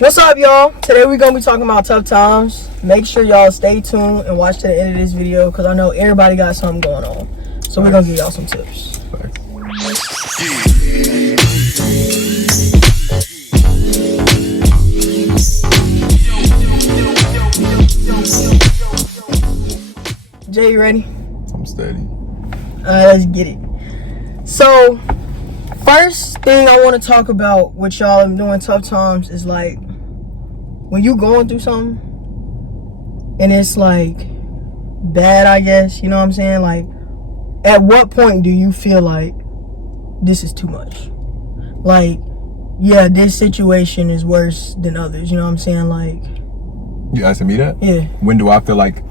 What's up, y'all? Today we're gonna be talking about tough times. Make sure y'all stay tuned and watch to the end of this video because I know everybody got something going on. So we're gonna give y'all some tips. Jay, you ready? I'm steady. Alright, let's get it. So, first thing I want to talk about with y'all doing tough times is like when you going through something and it's like bad, I guess, you know what I'm saying? Like, at what point do you feel like this is too much? Like, yeah, this situation is worse than others, you know what I'm saying? Like, you asking me that? Yeah. When do I feel like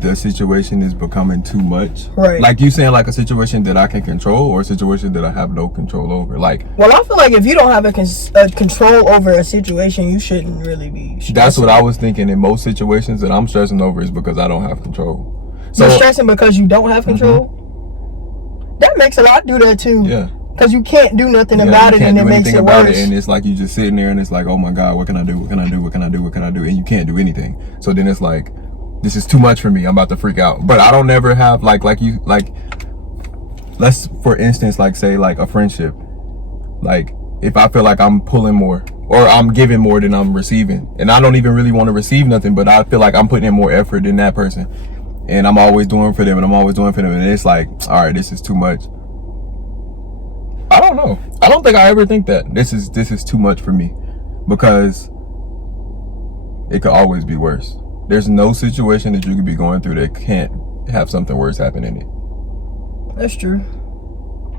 the situation is becoming too much? Right. Like you saying like a situation that I can control or a situation that I have no control over? Like, well, I feel like if you don't have a control over a situation, you shouldn't really be stressing. That's what I was thinking. In most situations that I'm stressing over is because I don't have control. So you're stressing because you don't have control? That makes a lot. I do that too. Yeah. Because you can't do nothing about it, and it makes it worse. And it's like you just sitting there and it's like, oh my God, what can I do? What can I do? What can I do? What can I do? And you can't do anything. So then it's like, this is too much for me. I'm about to freak out. But I don't never have let's for instance, like say like a friendship. Like if I feel like I'm pulling more or I'm giving more than I'm receiving, and I don't even really want to receive nothing, but I feel like I'm putting in more effort than that person, and I'm always doing for them, and and it's like, all right, this is too much. I don't know. I don't think I ever think that this is too much for me, because it could always be worse. There's no situation that you could be going through that can't have something worse happen in it. That's true.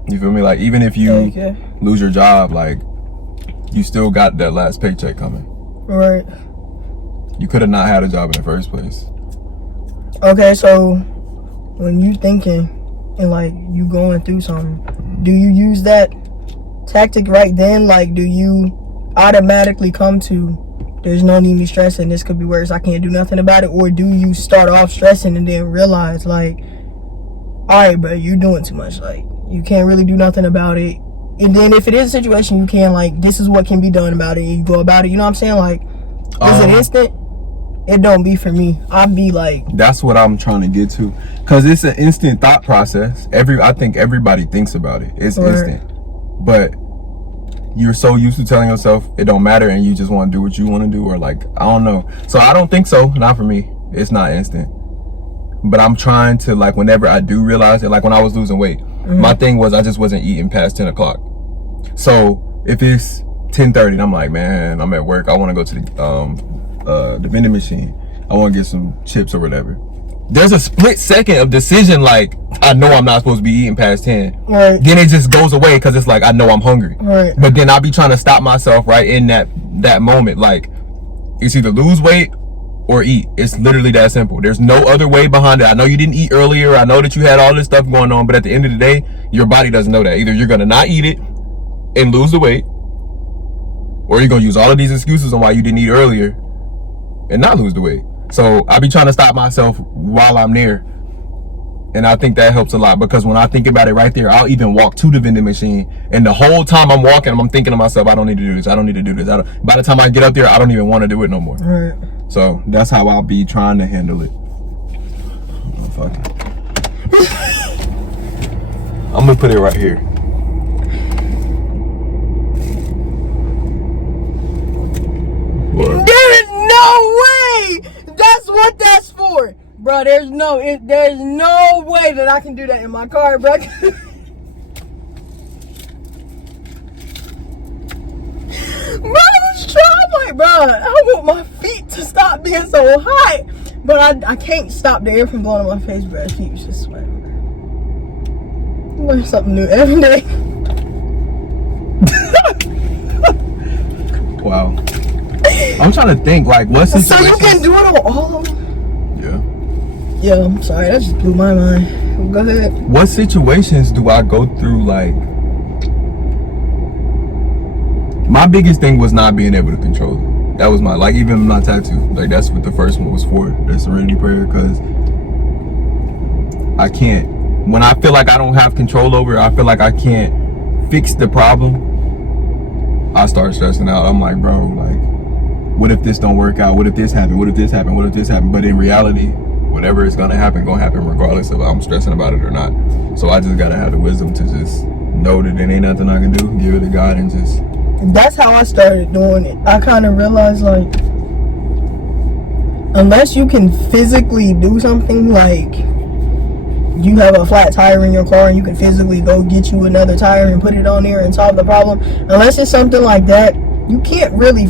You feel me? Like, even if you lose your job, like, you still got that last paycheck coming. Right. You could have not had a job in the first place. Okay, so when you thinking and like you going through something, do you use that tactic right then? Like, do you automatically come to, there's no need me stressing, this could be worse, I can't do nothing about it? Or do you start off stressing and then realize like, alright, bro, you're doing too much, like you can't really do nothing about it? And then if it is a situation you can, like, this is what can be done about it, and you go about it, you know what I'm saying? Like, is it instant? It don't be for me. I'd be like, that's what I'm trying to get to, because it's an instant thought process. I think everybody thinks about it. It's instant, but you're so used to telling yourself it don't matter, and you just want to do what you want to do, or like, I don't know. So I don't think so. Not for me. It's not instant. But I'm trying to, like, whenever I do realize it, like when I was losing weight, my thing was I just wasn't eating past 10 o'clock. So if it's 10:30 and I'm like, man, I'm at work, I want to go to the vending machine, I want to get some chips or whatever. There's a split second of decision, like, I know I'm not supposed to be eating past 10. Right. Then it just goes away because it's like, I know I'm hungry. Right. But then I'll be trying to stop myself right in that moment. Like, it's either lose weight or eat. It's literally that simple. There's no other way behind it. I know you didn't eat earlier. I know that you had all this stuff going on. But at the end of the day, your body doesn't know that. Either you're going to not eat it and lose the weight, or you're going to use all of these excuses on why you didn't eat earlier and not lose the weight. So I be trying to stop myself while I'm there. And I think that helps a lot, because when I think about it right there, I'll even walk to the vending machine, and the whole time I'm walking, I'm thinking to myself, I don't need to do this. I don't need to do this. By the time I get up there, I don't even want to do it no more. Right. So that's how I'll be trying to handle it. Oh, fuck it. I'm going to put it right here. There is no way that's what that's for, bro. There's no way that I can do that in my car, bro. Bro, I was trying, like, bro, I want my feet to stop being so hot, but I can't stop the air from blowing on my face, bro. My feet was just sweating, bro. Learn something new every day. Wow. I'm trying to think, like, what's the situation? So you can do it on all of them? Yeah. Yeah, I'm sorry, that just blew my mind. Go ahead. What situations do I go through, like, my biggest thing was not being able to control it. That was my, like, even my tattoo, like, that's what the first one was for, the serenity prayer, because I can't, when I feel like I don't have control over it, I feel like I can't fix the problem, I start stressing out. I'm like, bro, like, what if this don't work out? What if this happen? What if this happen? What if this happen? But in reality, whatever is gonna happen regardless of I'm stressing about it or not. So I just gotta have the wisdom to just know that it ain't nothing I can do. Give it to God and just. That's how I started doing it. I kind of realized, like, unless you can physically do something, like you have a flat tire in your car and you can physically go get you another tire and put it on there and solve the problem, unless it's something like that, you can't really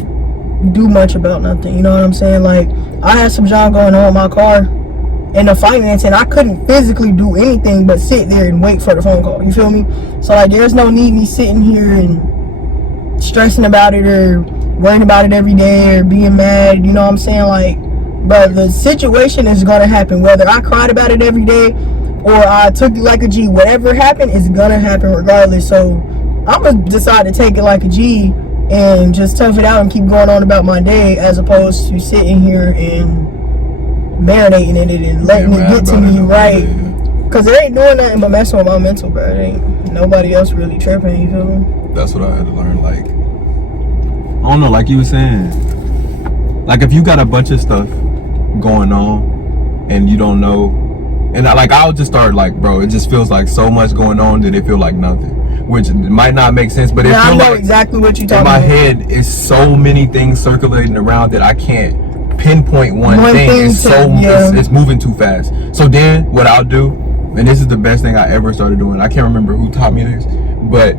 do much about nothing. You know what I'm saying? Like, I had some job going on with my car and the finance, and I couldn't physically do anything but sit there and wait for the phone call. You feel me? So, like, there's no need me sitting here and stressing about it or worrying about it every day or being mad. You know what I'm saying? Like, but the situation is gonna happen, whether I cried about it every day or I took it like a G. Whatever happened is gonna happen regardless. So I'm gonna decide to take it like a G and just tough it out and keep going on about my day, as opposed to sitting here and marinating in it and letting it get to me, right? Because it ain't doing nothing but messing with my mental, bro. It ain't nobody else really tripping. You feel me? That's what I had to learn. Like, I don't know, like you were saying, like, if you got a bunch of stuff going on and you don't know, and I'll just start, like, bro, it just feels like so much going on that it feel like nothing, which might not make sense, but it I feels know like exactly what you're talking in my about. head is so many things circulating around that I can't pinpoint one thing. It's moving too fast. So then what I'll do, and this is the best thing I ever started doing, I can't remember who taught me this, but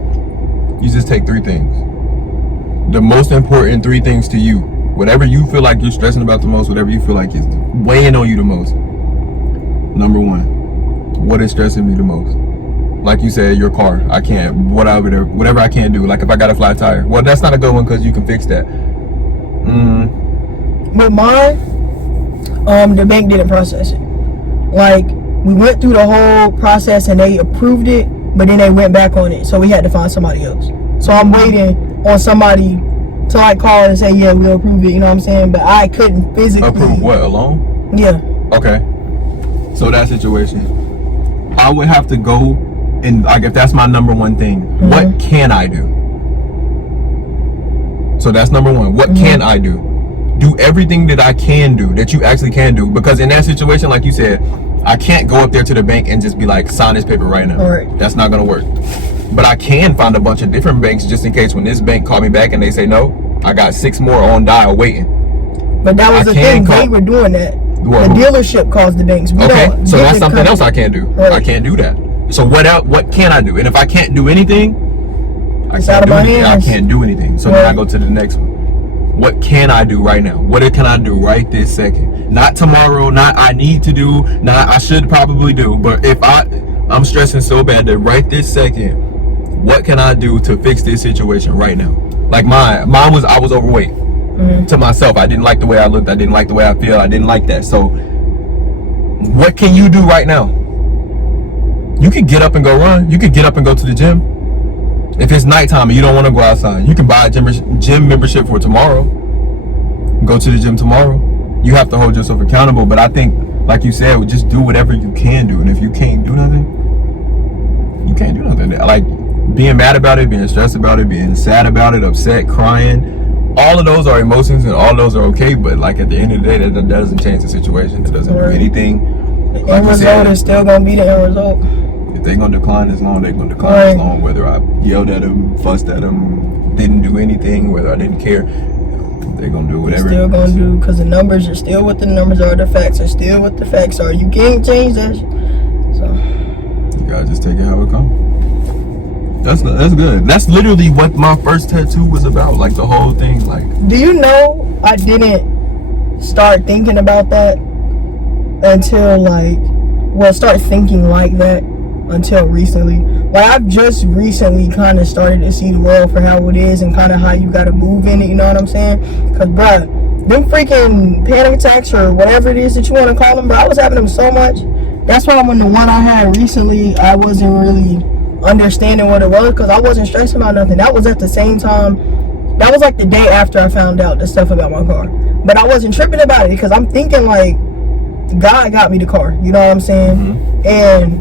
you just take 3 things, the most important 3 things to you, whatever you feel like you're stressing about the most, whatever you feel like is weighing on you the most. Number 1, what is stressing me the most? Like you said, your car. I can't, whatever I can't do. Like, if I got a flat tire, well, that's not a good one because you can fix that. With mine, the bank didn't process it. Like, we went through the whole process and they approved it, but then they went back on it, so we had to find somebody else. So I'm waiting on somebody to, like, call and say, yeah, we'll approve it. You know what I'm saying? But I couldn't physically approve what, a loan? Yeah. Okay. So that situation, I would have to go and, like, if that's my number 1 thing, what can I do? So that's number 1. What can I do? Do everything that I can do, that you actually can do. Because in that situation, like you said, I can't go up there to the bank and just be like, sign this paper right now. Right. That's not gonna work. But I can find a bunch of different banks just in case when this bank call me back and they say no, I got 6 more on dial waiting. But that was the thing, they were doing that. The dealership calls the banks. Okay, so that's something else I can't do. Right. I can't do that. So what can I do? And if I can't do anything, I can't do anything. So then I go to the next one. What can I do right now? What can I do right this second? Not tomorrow, not I need to do, not I should probably do. But if I'm stressing so bad that right this second, what can I do to fix this situation right now? Like mine was, I was overweight. To myself, I didn't like the way I looked. I didn't like the way I feel. I didn't like that. So what can you do right now? You can get up and go run. You can get up and go to the gym. If it's nighttime and you don't want to go outside, you can buy a gym membership for tomorrow. Go to the gym tomorrow. You have to hold yourself accountable. But I think, like you said, just do whatever you can do. And if you can't do nothing, you can't do nothing. Like being mad about it, being stressed about it, being sad about it, upset, crying. All of those are emotions and all those are okay. But like at the end of the day, that doesn't change the situation. It doesn't do anything. The end result is still going to be the end result. If they're going to decline this loan, they're going to decline this loan. Whether I yelled at them, fussed at them, didn't do anything, whether I didn't care, they're going to do whatever. They're still going to do, because the numbers are still what the numbers are. The facts are still what the facts are. You can't change that. So you got to just take it how it comes. That's good. That's literally what my first tattoo was about. Like the whole thing. Like, do you know I didn't start thinking about that until start thinking like that until recently. Like, I've just recently kind of started to see the world for how it is and kind of how you got to move in it, you know what I'm saying? Because, bruh, them freaking panic attacks or whatever it is that you want to call them, bro, I was having them so much. That's why when the one I had recently, I wasn't really understanding what it was, because I wasn't stressing about nothing. That was at the same time, that was like the day after I found out the stuff about my car. But I wasn't tripping about it because I'm thinking, like, God got me the car, you know what I'm saying? And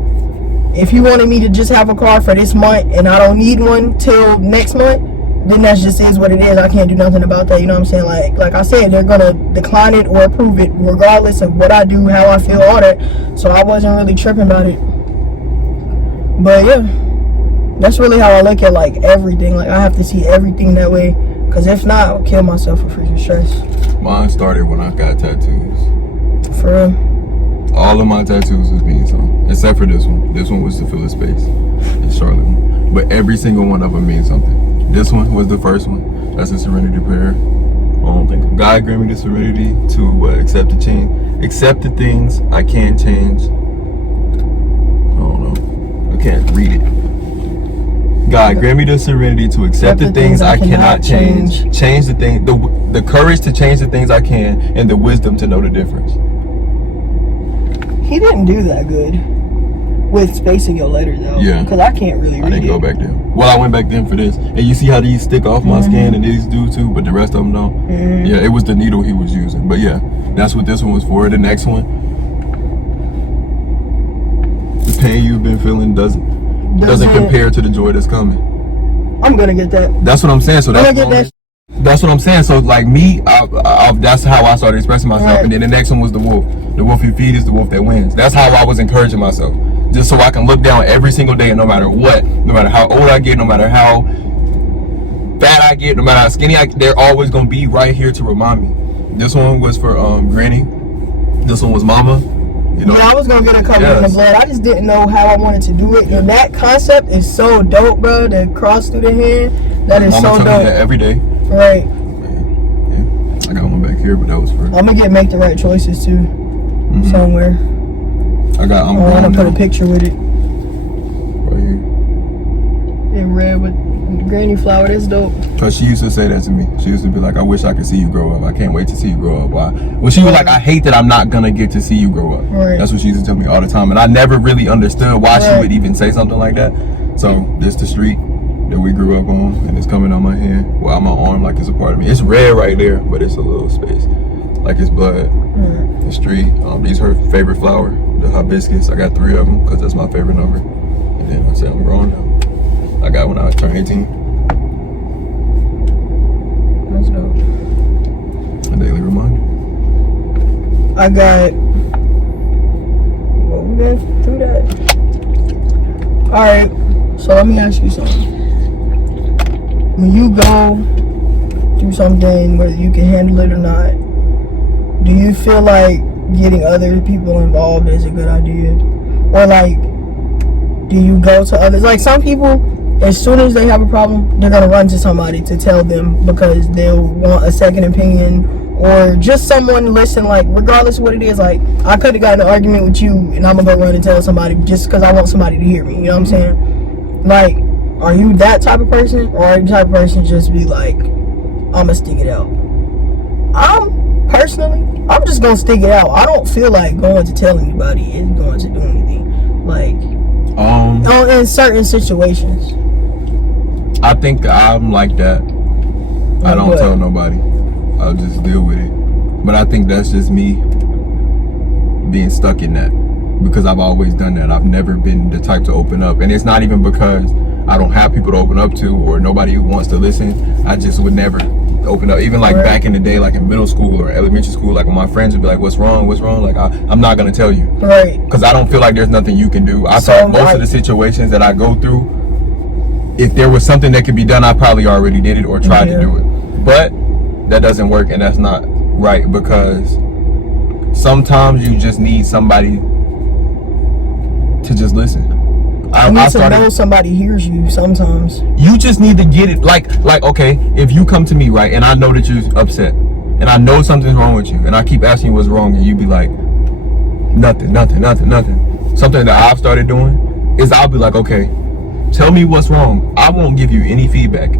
if he wanted me to just have a car for this month and I don't need one till next month, then that just is what it is. I can't do nothing about that. You know what I'm saying? Like I said, they're gonna decline it or approve it regardless of what I do, how I feel, all that. So I wasn't really tripping about it. But yeah, that's really how I look at like everything. Like I have to see everything that way, because if not, I'll kill myself with freaking stress. Mine started when I got tattoos. For real. All of my tattoos was mean something, except for this one. This one was to fill a space, the Charlotte one. But every single one of them means something. This one was the first one. That's a serenity prayer. I don't think God grant me the serenity to accept the change, accept the things I can't change. I don't know. I can't read it. God grant me the serenity to accept the things I cannot change the thing, the courage to change the things I can, and the wisdom to know the difference. He didn't do that good with spacing your letters though. Yeah. Because I can't really read I didn't go back there. Well, I went back then for this. And you see how these stick off my skin, and these do too, but the rest of them don't? Yeah, it was the needle he was using. But yeah, that's what this one was for. The next one, the pain you've been feeling doesn't compare to the joy that's coming. I'm gonna get that. That's what I'm saying. So that's what I'm saying. So like me, that's how I started expressing myself. Right. And then the next one was the wolf. The wolf you feed is the wolf that wins. That's how I was encouraging myself. Just so I can look down every single day, and no matter what, no matter how old I get, no matter how fat I get, no matter how skinny they're always gonna be right here to remind me. This one was for Granny. This one was Mama. You know, I was gonna get it covered in the blood. I just didn't know how I wanted to do it. Yeah. And that concept is so dope, bro. The cross through the hand, that is so dope. That every day. Right. Yeah. I got one back here, but that was for. I'm gonna make the right choices too, somewhere. I want to put a picture with it. Right here. In red with granny flower. That's dope. Cause she used to say that to me. She used to be like, "I wish I could see you grow up. I can't wait to see you grow up." Why? Well, she was like, "I hate that I'm not gonna get to see you grow up." Right. That's what she used to tell me all the time, and I never really understood why she would even say something like that. So this the street that we grew up on, and it's coming on my hand, well, my arm, like it's a part of me. It's red right there, but it's a little space, like it's blood. The street. These are her favorite flower, the hibiscus. I got 3 of them because that's my favorite number. And then I said I'm growing up. I got when I turned 18. That's dope. A daily reminder. I got. Well, we went through that. All right. So let me ask you something. When you go do something, whether you can handle it or not, do you feel like getting other people involved is a good idea? Or like, do you go to others? Like some people, as soon as they have a problem, they're gonna run to somebody to tell them because they'll want a second opinion, or just someone to listen. Like regardless of what it is, like I could have gotten an argument with you and I'm gonna go run and tell somebody just because I want somebody to hear me. You know what I'm saying? Like, are you that type of person, or are you the type of person just be like, I'm gonna stick it out? Personally, I'm just gonna stick it out. I don't feel like going to tell anybody is going to do anything. Like, in certain situations. I think I'm like that. I don't tell nobody. I'll just deal with it. But I think that's just me being stuck in that, because I've always done that. I've never been the type to open up, and it's not even because I don't have people to open up to or nobody who wants to listen. I just would never open up. Even like back in the day, like in middle school or elementary school, like when my friends would be like, what's wrong, like I'm not gonna tell you, right? Because I don't feel like there's nothing you can do. I thought most of the situations that I go through, if there was something that could be done, I probably already did it or tried to do it. But that doesn't work, and that's not right, because sometimes you just need somebody to just listen. I need to know somebody hears you sometimes. You just need to get it. Like, okay, if you come to me, right, and I know that you're upset, and I know something's wrong with you, and I keep asking you what's wrong, and you be like, nothing. Something that I've started doing is I'll be like, okay, tell me what's wrong. I won't give you any feedback.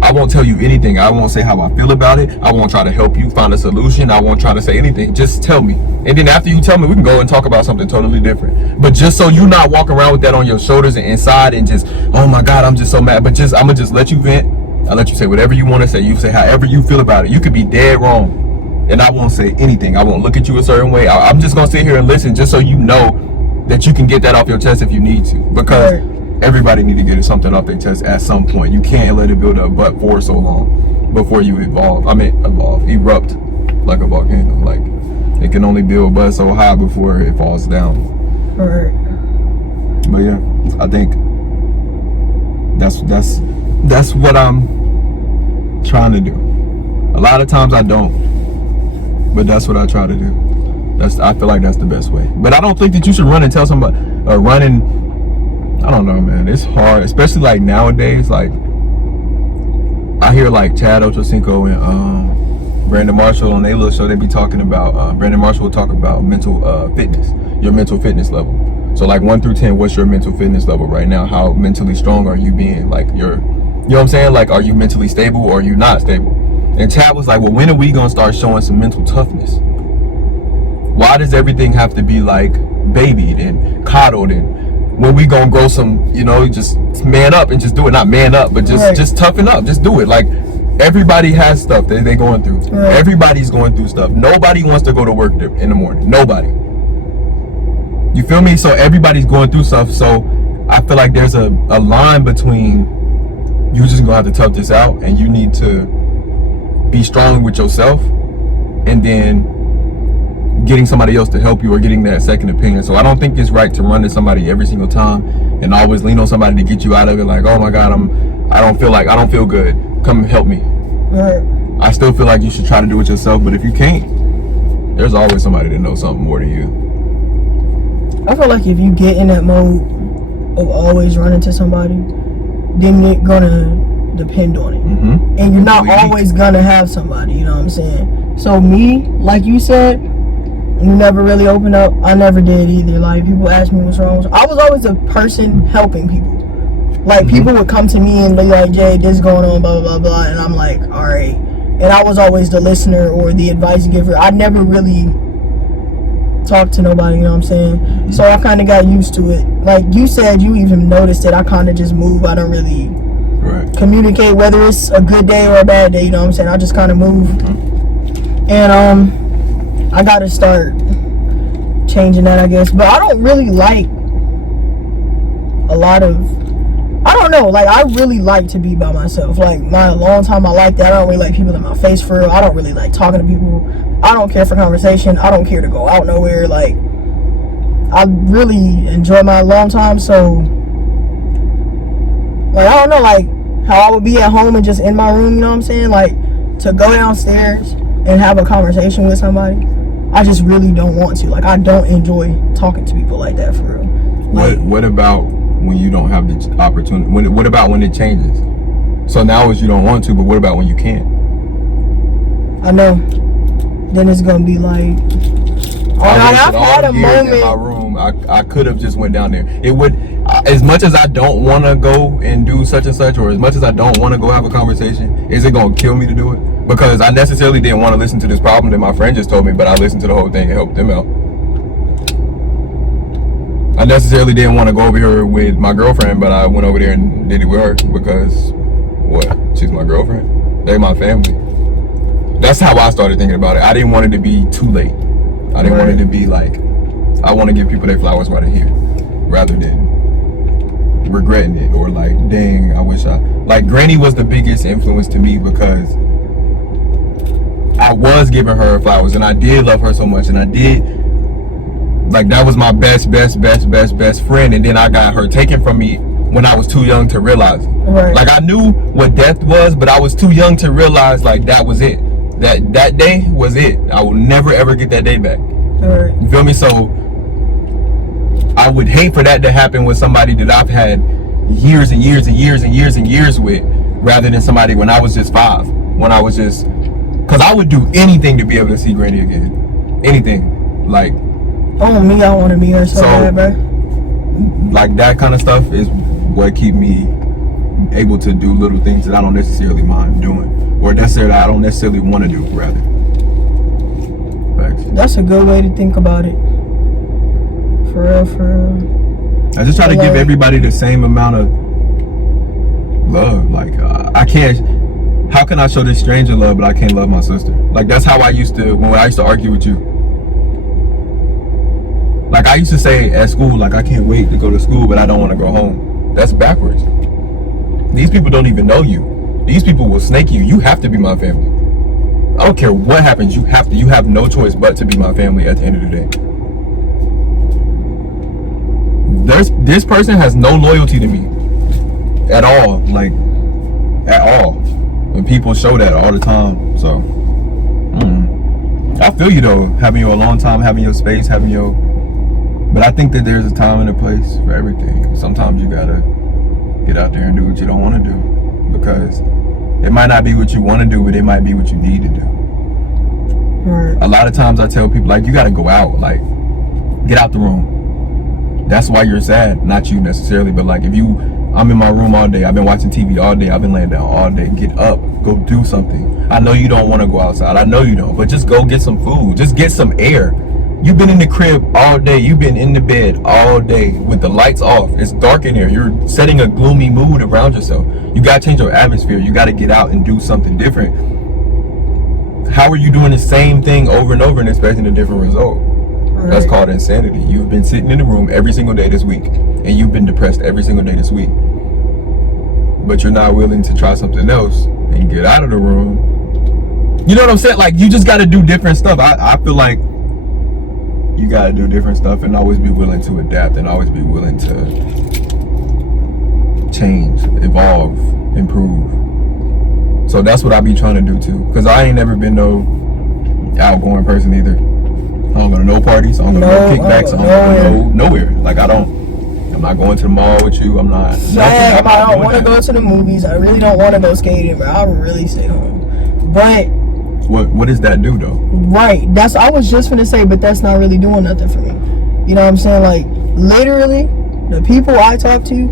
I won't tell you anything. I won't say how I feel about it. I won't try to help you find a solution. I won't try to say anything. Just tell me. And then after you tell me, we can go and talk about something totally different. But just so you not walk around with that on your shoulders and inside and just, oh my God, I'm just so mad. But I'm going to just let you vent. I'll let you say whatever you want to say. You say however you feel about it. You could be dead wrong. And I won't say anything. I won't look at you a certain way. I'm just going to sit here and listen just so you know that you can get that off your chest if you need to. Because everybody need to get something off their chest at some point. You can't let it build up but for so long before you erupt like a volcano. Like, it can only build but so high before it falls down. Right. But yeah, I think that's what I'm trying to do. A lot of times I don't, but that's what I try to do. I feel like that's the best way. But I don't think that you should run and tell somebody, I don't know, man. It's hard, especially like nowadays. Like, I hear like Chad Ochocinco and Brandon Marshall on their little show. They be talking about, Brandon Marshall will talk about mental fitness, your mental fitness level. So like 1 through 10, what's your mental fitness level right now? How mentally strong are you being? Like, you know what I'm saying? Like, are you mentally stable or are you not stable? And Chad was like, well, when are we gonna start showing some mental toughness? Why does everything have to be like babied and coddled? And when we gonna grow some, just man up and just do it? Not man up, but just toughen up. Just do it. Like, everybody has stuff that they going through. Right. Everybody's going through stuff. Nobody wants to go to work in the morning. Nobody. You feel me? So everybody's going through stuff. So I feel like there's a line between you just gonna have to tough this out, and you need to be strong with yourself, and then getting somebody else to help you or getting that second opinion. So I don't think it's right to run to somebody every single time and always lean on somebody to get you out of it. Like, oh my God, I don't feel good. Come help me. Right. I still feel like you should try to do it yourself, but if you can't, there's always somebody that knows something more than you. I feel like if you get in that mode of always running to somebody, then you're gonna depend on it. Mm-hmm. And you're not always gonna have somebody, you know what I'm saying? So me, like you said, you never really opened up. I never did either. Like, people ask me what's wrong. I was always a person helping people. Like, people would come to me and be like, Jay, this is going on, blah, blah, blah. And I'm like, all right. And I was always the listener or the advice giver. I never really talked to nobody, you know what I'm saying? So I kind of got used to it. Like you said, you even noticed that I kind of just move. I don't really communicate whether it's a good day or a bad day, you know what I'm saying? I just kind of move. And, I gotta start changing that, I guess. But I don't really like I don't know, like, I really like to be by myself. Like, a long time I like that. I don't really like people in my face for real. I don't really like talking to people. I don't care for conversation. I don't care to go out nowhere. Like, I really enjoy my alone time. So, like, I don't know, like, how I would be at home and just in my room, you know what I'm saying? Like, to go downstairs and have a conversation with somebody, I just really don't want to. Like, I don't enjoy talking to people like that, for real. Like, what about when you don't have the opportunity? What about when it changes? So now is you don't want to, but what about when you can't? I know. Then it's gonna be like, I've had a moment in my room. I could have just went down there. It would, as much as I don't want to go and do such and such, or as much as I don't want to go have a conversation, is it gonna kill me to do it? Because I necessarily didn't want to listen to this problem that my friend just told me, but I listened to the whole thing and helped them out. I necessarily didn't want to go over here with my girlfriend, but I went over there and did it with her because, she's my girlfriend. They're my family. That's how I started thinking about it. I didn't want it to be too late. I didn't want it to be like, I want to give people their flowers while they're here, rather than regretting it or like, dang, I wish like, Granny was the biggest influence to me because I was giving her flowers and I did love her so much, and I did, like, that was my best friend, and then I got her taken from me when I was too young to realize it. Right. Like, I knew what death was, but I was too young to realize, like, that was it. That day was it. I will never ever get that day back. Right. You feel me? So I would hate for that to happen with somebody that I've had years and years and years and years and years with, rather than somebody when I was just 5. When I was just, because I would do anything to be able to see Granny again. Anything. Like, oh, me, I want to meet her so bad, bro. Like, that kind of stuff is what keep me able to do little things that I don't necessarily mind doing, or necessarily I don't necessarily want to do, rather. Facts. That's a good way to think about it. For real. I just try to give everybody the same amount of love. Like, I can't. How can I show this stranger love, but I can't love my sister? Like, that's how I used to, when I used to argue with you. Like, I used to say at school, like, I can't wait to go to school, but I don't want to go home. That's backwards. These people don't even know you. These people will snake you. You have to be my family. I don't care what happens. You have no choice but to be my family at the end of the day. This person has no loyalty to me at all. Like, at all. And people show that all the time. So, I feel you though. Having you a long time, having your space, having your... But I think that there's a time and a place for everything. Sometimes you gotta get out there and do what you don't want to do. Because it might not be what you want to do, but it might be what you need to do. Right. A lot of times I tell people, like, you got to go out, like, get out the room. That's why you're sad, not you necessarily, but like, I'm in my room all day, I've been watching TV all day, I've been laying down all day, get up, go do something. I know you don't want to go outside, I know you don't, but just go get some food, just get some air. You've been in the crib all day, you've been in the bed all day with the lights off, it's dark in here, you're setting a gloomy mood around yourself. You got to change your atmosphere, you got to get out and do something different. How are you doing the same thing over and over and expecting a different result? Right. That's called insanity. You've been sitting in the room every single day this week, and you've been depressed every single day this week. But you're not willing to try something else and get out of the room. You know what I'm saying? Like, you just got to do different stuff. I feel like you got to do different stuff and always be willing to adapt and always be willing to change, evolve, improve. So that's what I be trying to do too. Because I ain't never been no outgoing person either. I don't go to no parties. I don't go to no kickbacks. I don't go nowhere. Like, I'm not going to the mall with you. I'm not. Yeah, I don't want to go to the movies. I really don't want to go skating, but I would really stay home. But what does that do though? Right. I was just gonna say, but that's not really doing nothing for me. You know what I'm saying? Like, literally, the people I talk to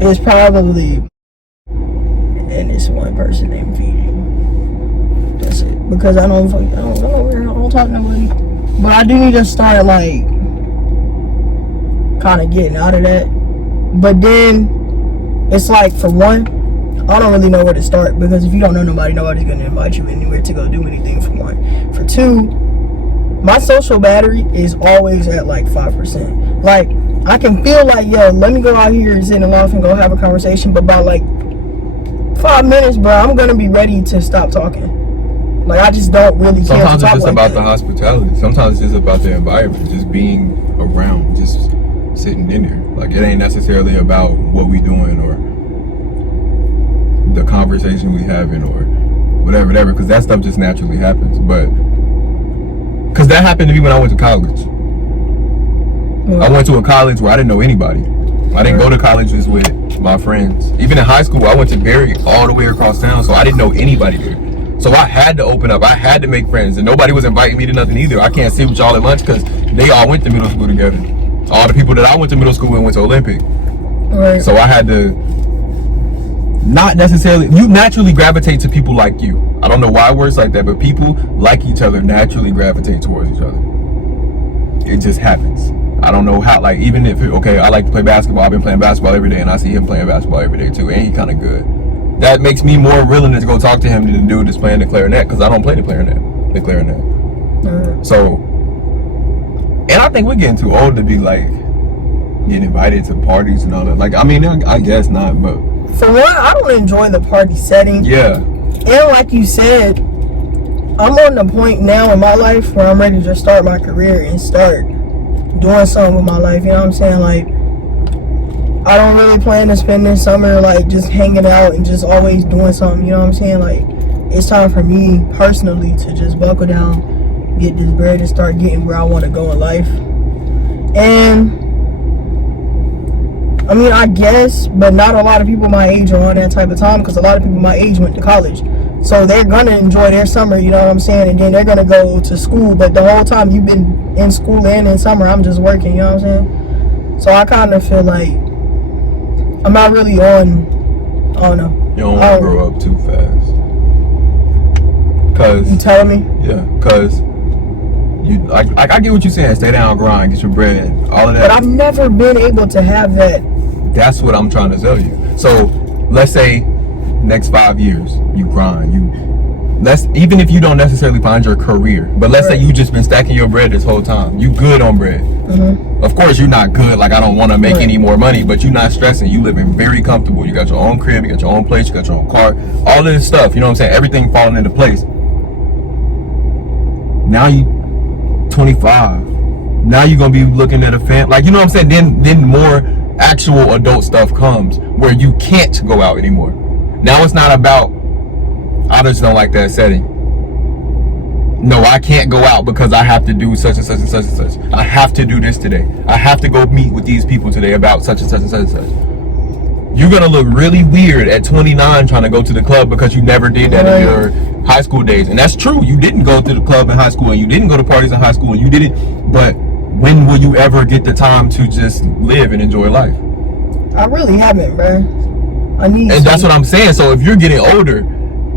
is probably, and it's one person named Fiji. That's it. Because I don't talk to nobody. But I do need to start, like, kind of getting out of that. But then it's like, for one, I don't really know where to start, because if you don't know nobody, nobody's gonna invite you anywhere to go do anything, for one. For two, my social battery is always at like 5%. Like, I can feel like, yo, let me go out here and sit in the loft and go have a conversation, but by like 5 minutes, bro, I'm gonna be ready to stop talking. Like, I just don't really care. Sometimes it's just about the hospitality. Sometimes it's just about the environment, just being around, just sitting in there. Like, it ain't necessarily about what we doing or the conversation we having or whatever, because that stuff just naturally happens. But because that happened to me when I went to college. I went to a college where I didn't know anybody. I didn't go to colleges with my friends. Even in high school, I went to Berry all the way across town, so I didn't know anybody there. So I had to open up. I had to make friends, and nobody was inviting me to nothing either. I can't sit with y'all at lunch because they all went to middle school together. All the people that I went to middle school with went to Olympic. Right. So I had to not necessarily, you naturally gravitate to people like you. I don't know why it works like that, but people like each other naturally gravitate towards each other. It just happens. I don't know how, like, even if, okay, I like to play basketball, I've been playing basketball every day, and I see him playing basketball every day too, and he kind of good. That makes me more willing to go talk to him than the dude that's playing the clarinet, because I don't play the clarinet. So, and I think we're getting too old to be, like, getting invited to parties and all that. Like, I mean, I guess not, but for one, I don't enjoy the party setting. Yeah. And like you said, I'm on the point now in my life where I'm ready to just start my career and start doing something with my life. You know what I'm saying? Like, I don't really plan to spend this summer like just hanging out and just always doing something. You know what I'm saying? Like, it's time for me personally to just buckle down, get this bread, and start getting where I want to go in life. And I mean, I guess, but not a lot of people my age are on that type of time, because a lot of people my age went to college. So they're going to enjoy their summer, you know what I'm saying? And then they're going to go to school. But the whole time you've been in school and in summer, I'm just working, you know what I'm saying? So I kind of feel like I'm not really on, I don't know. You don't want to grow up too fast. Cause you telling me? Yeah, because I get what you're saying. Stay down, grind, get your bread, all of that. But I've never been able to have that. That's what I'm trying to tell you. So let's say next 5 years you grind, you even if you don't necessarily find your career, but let's say you just been stacking your bread this whole time. You good on bread. Of course, you're not good. Like, I don't want to make any more money, but you're not stressing. You living very comfortable. You got your own crib. You got your own place. You got your own car. All of this stuff. You know what I'm saying? Everything falling into place. Now you 25. Now you're going to be looking at a fan. Like, you know what I'm saying? Then more actual adult stuff comes where you can't go out anymore. Now it's not about, I just don't like that setting. No, I can't go out because I have to do such and such and such and such. I have to do this today. I have to go meet with these people today about such and such and such and such. You're going to look really weird at 29 trying to go to the club because you never did that in your high school days. And that's true. You didn't go to the club in high school, and you didn't go to parties in high school, and you didn't. But when will you ever get the time to just live and enjoy life? I really haven't, bro. And that's what I'm saying. So if you're getting older,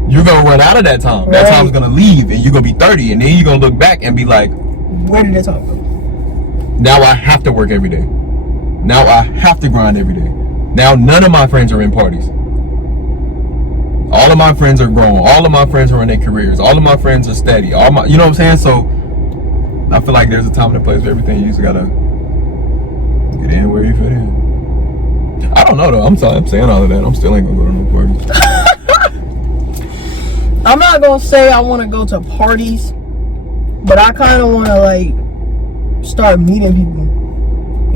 you're going to run out of that time. That time's going to leave, and you're going to be 30, and then you're going to look back and be like, where did that time go? Now I have to work every day. Now I have to grind every day. Now none of my friends are in parties. All of my friends are grown. All of my friends are in their careers. All of my friends are steady. You know what I'm saying? So I feel like there's a time and a place for everything. You just got to get in where you fit in. I don't know, though. I'm saying all of that. I'm still ain't going to go to no parties. I'm not gonna say I want to go to parties, but I kind of want to like start meeting people.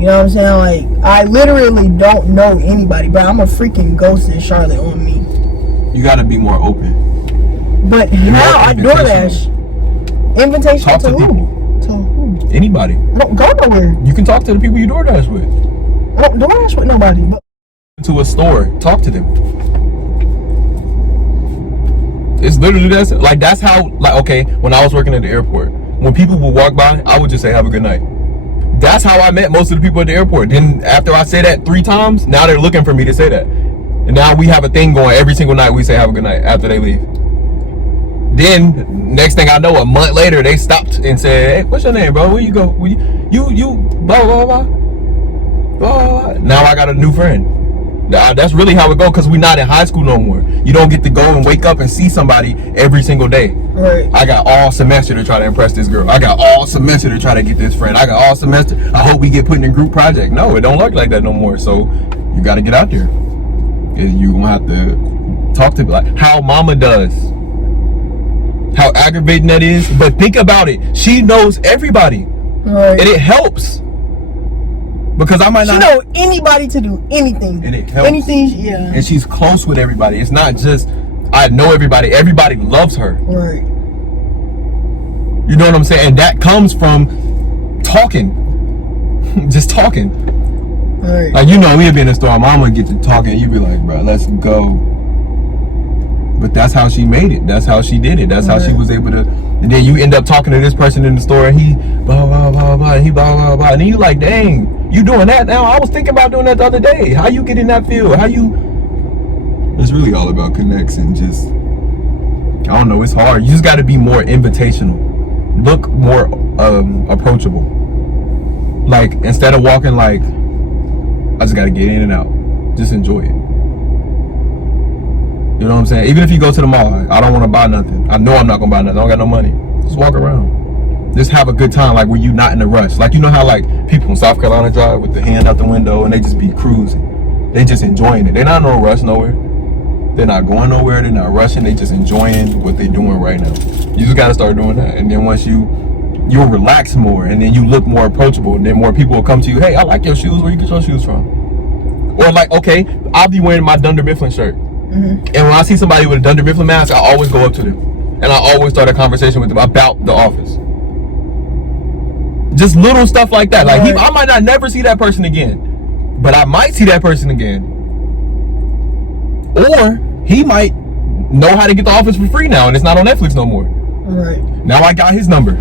You know what I'm saying? Like, I literally don't know anybody, but I'm a freaking ghost in Charlotte on me. You got to be more open. But how? I DoorDash. Invitation Talk to who? People. To who? Anybody. I don't go nowhere. You can talk to the people you DoorDash with. I don't DoorDash with nobody. But to a store, talk to them. It's literally that's how, like, okay, when I was working at the airport, when people would walk by, I would just say, have a good night. That's how I met most of the people at the airport. Then after I say that 3 times, now they're looking for me to say that. And now we have a thing going every single night. We say, have a good night after they leave. Then next thing I know, a month later, they stopped and said, hey, what's your name, bro? Where you go? You blah, blah, blah, blah. Now I got a new friend. That's really how it goes, because we're not in high school no more. You don't get to go and wake up and see somebody every single day. Right. I got all semester to try to impress this girl. I got all semester to try to get this friend. I got all semester. I hope we get put in a group project. No, it don't look like that no more. So you got to get out there. You're going to have to talk to like how mama does. How aggravating that is. But think about it. She knows everybody. Right. And it helps. Because I might not know anybody to do anything. And it helps. Anything, yeah. And she's close with everybody. It's not just, I know everybody. Everybody loves her. Right. You know what I'm saying? And that comes from talking. Just talking. Right. Like, you know, we'd be in the store, mama would get to talking, and you'd be like, bro, let's go. But that's how she made it. That's how she did it. That's how she was able to. And then you end up talking to this person in the store, and he blah, blah, blah, blah, and he blah, blah, blah. And then you like, dang. You doing that now? I was thinking about doing that the other day. How you get in that field? How you? It's really all about connects and just, I don't know, it's hard. You just got to be more invitational. Look more approachable. Like, instead of walking like, I just got to get in and out. Just enjoy it. You know what I'm saying? Even if you go to the mall, I don't want to buy nothing. I know I'm not going to buy nothing. I don't got no money. Just walk around. Just have a good time, like, where you not in a rush. Like, you know how, like, people in South Carolina drive with the hand out the window and they just be cruising. They just enjoying it. They're not in no rush nowhere. They're not going nowhere. They're not rushing. They just enjoying what they're doing right now. You just got to start doing that. And then once you'll relax more, and then you look more approachable, and then more people will come to you, hey, I like your shoes. Where you get your shoes from? Or like, okay, I'll be wearing my Dunder Mifflin shirt. And when I see somebody with a Dunder Mifflin mask, I always go up to them. And I always start a conversation with them about the office. Just little stuff like that. Like, I might not never see that person again, but I might see that person again. Or he might know how to get the office for free now, and it's not on Netflix no more. Right. Now I got his number.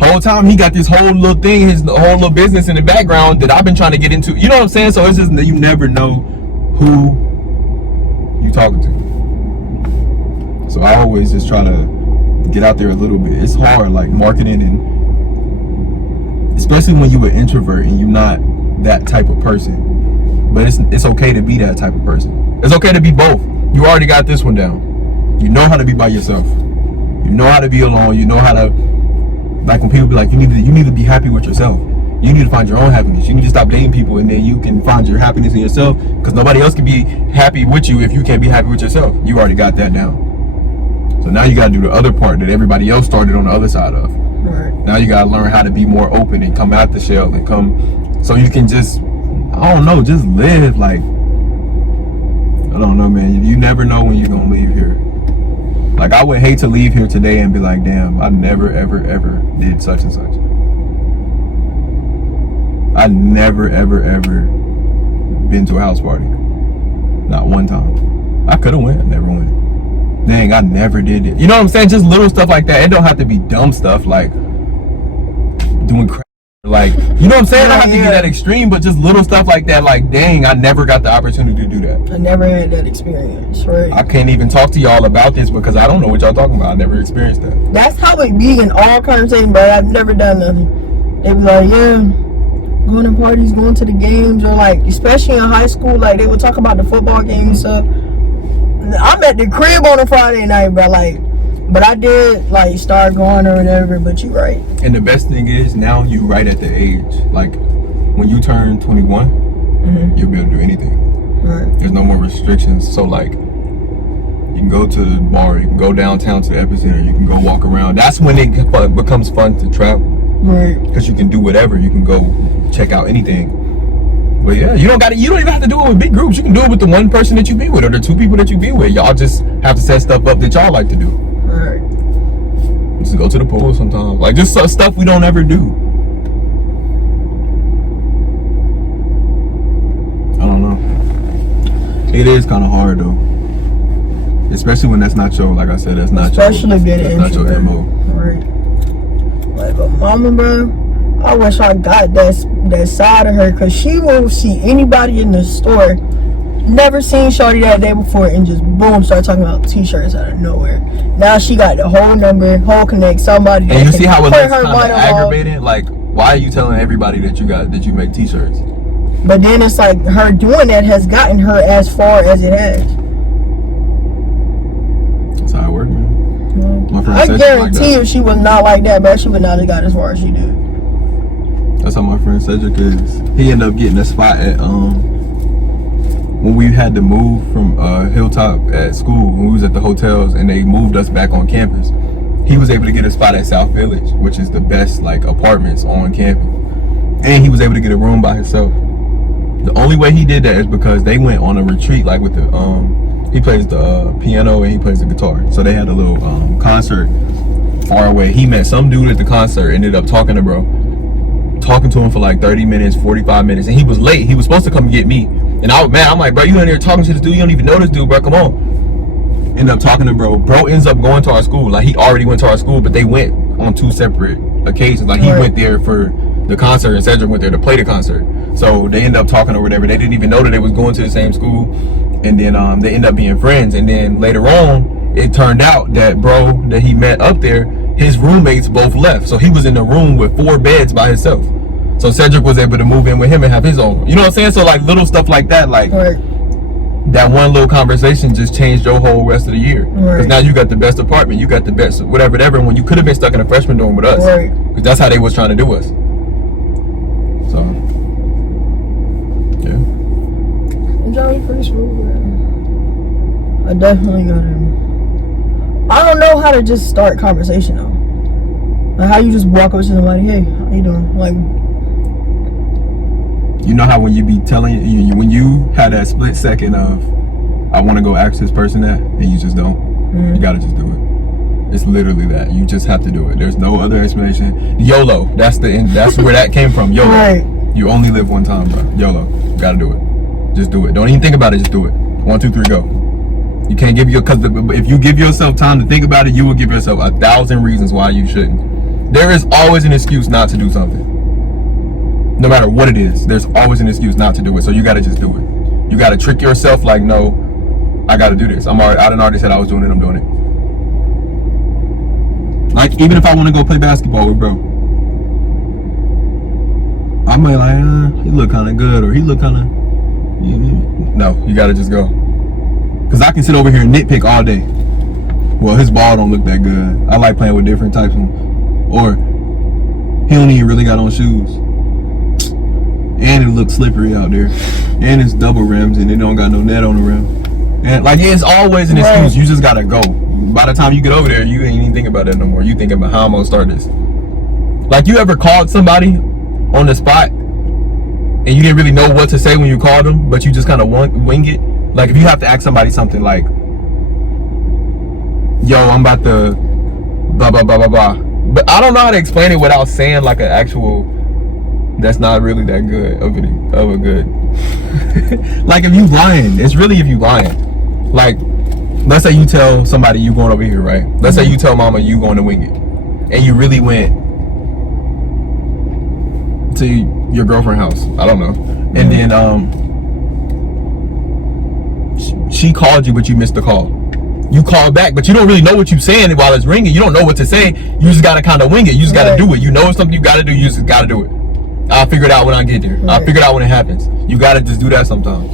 Whole time he got this whole little thing, his whole little business in the background that I've been trying to get into. You know what I'm saying? So it's just that you never know who you talking to. So I always just try to get out there a little bit. It's hard, like marketing, and especially when you're an introvert and you're not that type of person. But it's okay to be that type of person. It's okay to be both. You already got this one down. You know how to be by yourself. You know how to be alone. You know how to, like when people be like, you need to be happy with yourself. You need to find your own happiness. You need to stop dating people, and then you can find your happiness in yourself, because nobody else can be happy with you if you can't be happy with yourself. You already got that down. So now you got to do the other part that everybody else started on the other side of. Right. Now you got to learn how to be more open and come out the shell and come, so you can just, I don't know, just live. Like, I don't know, man. You never know when you're going to leave here. Like, I would hate to leave here today and be like, damn, I never, ever, ever did such and such. I never, ever, ever been to a house party. Not one time. I could have went, never went. Dang, I never did it. You know what I'm saying? Just little stuff like that. It don't have to be dumb stuff like doing crap. Like, you know what I'm saying? I don't have to be that extreme, but just little stuff like that. Like, dang, I never got the opportunity to do that. I never had that experience, right? I can't even talk to y'all about this because I don't know what y'all talking about. I never experienced that. That's how it be in all conversations, but I've never done nothing. They be like, yeah, going to parties, going to the games, or like, especially in high school, like they would talk about the football game and stuff. I'm at the crib on a Friday night, bro. Like, but I did like start going or whatever. But you right. And the best thing is now you right at the age. Like when you turn 21, you'll be able to do anything. Right. There's no more restrictions. So like, you can go to the bar, you can go downtown to the epicenter, you can go walk around. That's when it becomes fun to travel. Right. Because you can do whatever. You can go check out anything. But yeah, you don't even have to do it with big groups. You can do it with the one person that you be with or the two people that you be with. Y'all just have to set stuff up that y'all like to do. Right. Just go to the pool sometimes. Like just stuff we don't ever do. I don't know. It is kind of hard though. Especially when that's not your, like I said, that's not Especially your, that's not your MO. Right. Like, but mama, bro, I wish I got that side of her, because she will see anybody in the store. Never seen shorty that day before, and just boom, start talking about t-shirts out of nowhere. Now she got the whole number, whole connect, somebody. And you see how it looks kind of aggravating? Like, why are you telling everybody that you make t-shirts? But then it's like her doing that has gotten her as far as it has. That's how it works, man. My friend I guarantee like if she was not like that, but she would not have got as far as she did. That's how my friend Cedric is. He ended up getting a spot at when we had to move from Hilltop at school, when we was at the hotels and they moved us back on campus. He was able to get a spot at South Village, which is the best like apartments on campus. And he was able to get a room by himself. The only way he did that is because they went on a retreat, like with the he plays the piano and he plays the guitar. So they had a little concert far away. He met some dude at the concert, ended up talking to him for like 30 minutes, 45 minutes, and he was late. He was supposed to come get me. And I'm like, bro, you in here talking to this dude, you don't even know this dude, bro, come on. End up talking to bro. Bro ends up going to our school. Like, he already went to our school, but they went on two separate occasions. Like, he went there for the concert and Cedric went there to play the concert. So they end up talking or whatever. They didn't even know that they was going to the same school. And then they end up being friends. And then later on, it turned out that bro that he met up there, his roommates both left. So he was in a room with 4 beds by himself. So Cedric was able to move in with him and have his own. You know what I'm saying? So like little stuff like that, like that one little conversation just changed your whole rest of the year. Because now you got the best apartment, you got the best whatever, when you could have been stuck in a freshman dorm with us. Because that's how they was trying to do us. So, yeah. I'm driving pretty smooth, man. I definitely got him. I don't know how to just start conversation though. Like how you just walk up to somebody, hey, how you doing? Like, you know how when you be telling when you had that split second of I want to go ask this person that, and you just don't, you gotta just do it. It's literally that. You just have to do it. There's no other explanation. YOLO. That's the end. That's where that came from. YOLO. You only live one time, bro. YOLO. You gotta do it. Just do it. Don't even think about it. Just do it. 1, 2, 3, go. You can't give because if you give yourself time to think about it, you will give yourself 1,000 reasons why you shouldn't. There is always an excuse not to do something. No matter what it is, there's always an excuse not to do it. So you gotta just do it. You gotta trick yourself like, no, I gotta do this. I done already said I was doing it, I'm doing it. Like, even if I wanna go play basketball with bro, I might like, he look kinda good, or he look kinda, no, you gotta just go. Cause I can sit over here and nitpick all day. well, his ball don't look that good. I like playing with different types of, or he don't even really got on shoes. And it looks slippery out there. And it's double rims and it don't got no net on the rim. And like, it's always an excuse. You just gotta go. By the time you get over there, you ain't even thinking about that no more. You thinking about how I'm gonna start this. Like, you ever called somebody on the spot and you didn't really know what to say when you called them, but you just kind of wing it? Like, if you have to ask somebody something like, yo, I'm about to blah, blah, blah, blah, blah. But I don't know how to explain it without saying like an actual, that's not really that good of a good. Like, if you lying, it's really if you lying. Like, let's say you tell somebody you going over here, right? Let's say you tell mama you going to wing it. And you really went to your girlfriend's house. I don't know. And then she called you, but you missed the call. You call back, but you don't really know what you're saying while it's ringing. You don't know what to say. You just gotta kind of wing it. You just gotta do it. You know it's something you gotta do. You just gotta do it. I'll figure it out when I get there. I'll figure it out when it happens. You gotta just do that sometimes.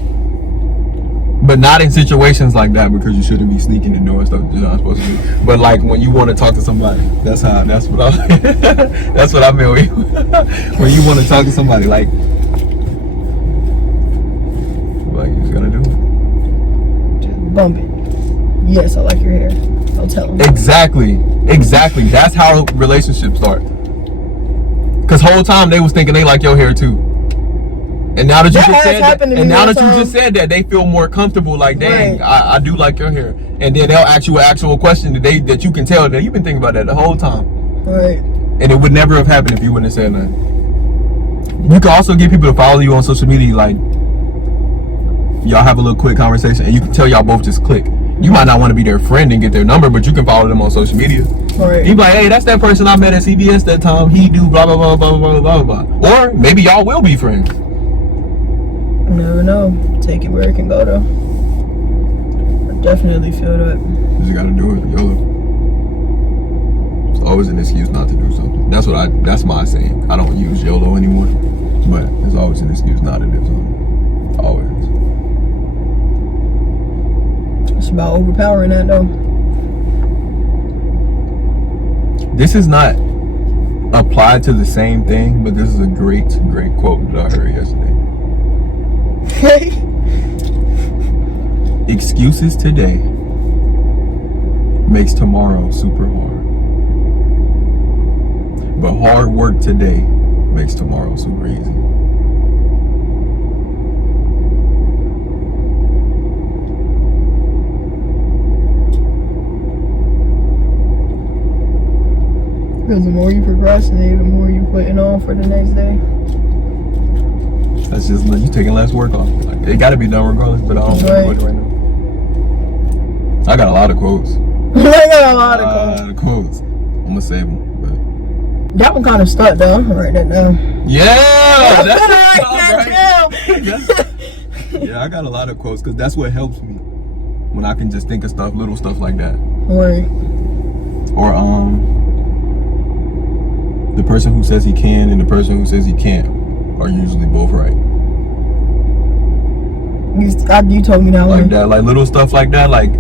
But not in situations like that, because you shouldn't be sneaking and doing stuff you're not supposed to do. But like when you want to talk to somebody, that's what I that's what I mean. When you want to talk to somebody, like you just gotta do it. Just bump it. Yes, I like your hair. I'll tell them. Exactly. That's how relationships start. Cause whole time they was thinking they like your hair too. And now that you just said that, you just said that, they feel more comfortable. Like, dang, I do like your hair. And then they'll ask you an actual question that you can tell that you've been thinking about that the whole time. Right. And it would never have happened if you wouldn't have said nothing. You can also get people to follow you on social media. Like, y'all have a little quick conversation, and you can tell y'all both just click. You might not want to be their friend and get their number, but you can follow them on social media. Right. You be like, hey, that's that person I met at CBS that time. He do blah blah blah blah blah blah blah. Or maybe y'all will be friends. You never know. Take it where it can go, though. I definitely feel that. You just gotta do it, YOLO. It's always an excuse not to do something. That's my saying. I don't use YOLO anymore, but there's always an excuse not to do something. Always. It's about overpowering that, though. This is not applied to the same thing, but this is a great quote that I heard yesterday. Excuses today makes tomorrow super hard, but hard work today makes tomorrow super easy. Because the more you procrastinate, the more you putting on for the next day. That's just you taking less work off. Like, it got to be done regardless, but I don't want to do it right now. I got a lot of quotes. I got a lot of quotes. I'm gonna save them. But that one kind of stuck though. I'm gonna write that down. Yeah, that's down. Yeah, I got a lot of quotes because that's what helps me when I can just think of stuff, little stuff like that. Right. Or the person who says he can and the person who says he can't are usually both right. You told me that like one. That, like little stuff like that. Like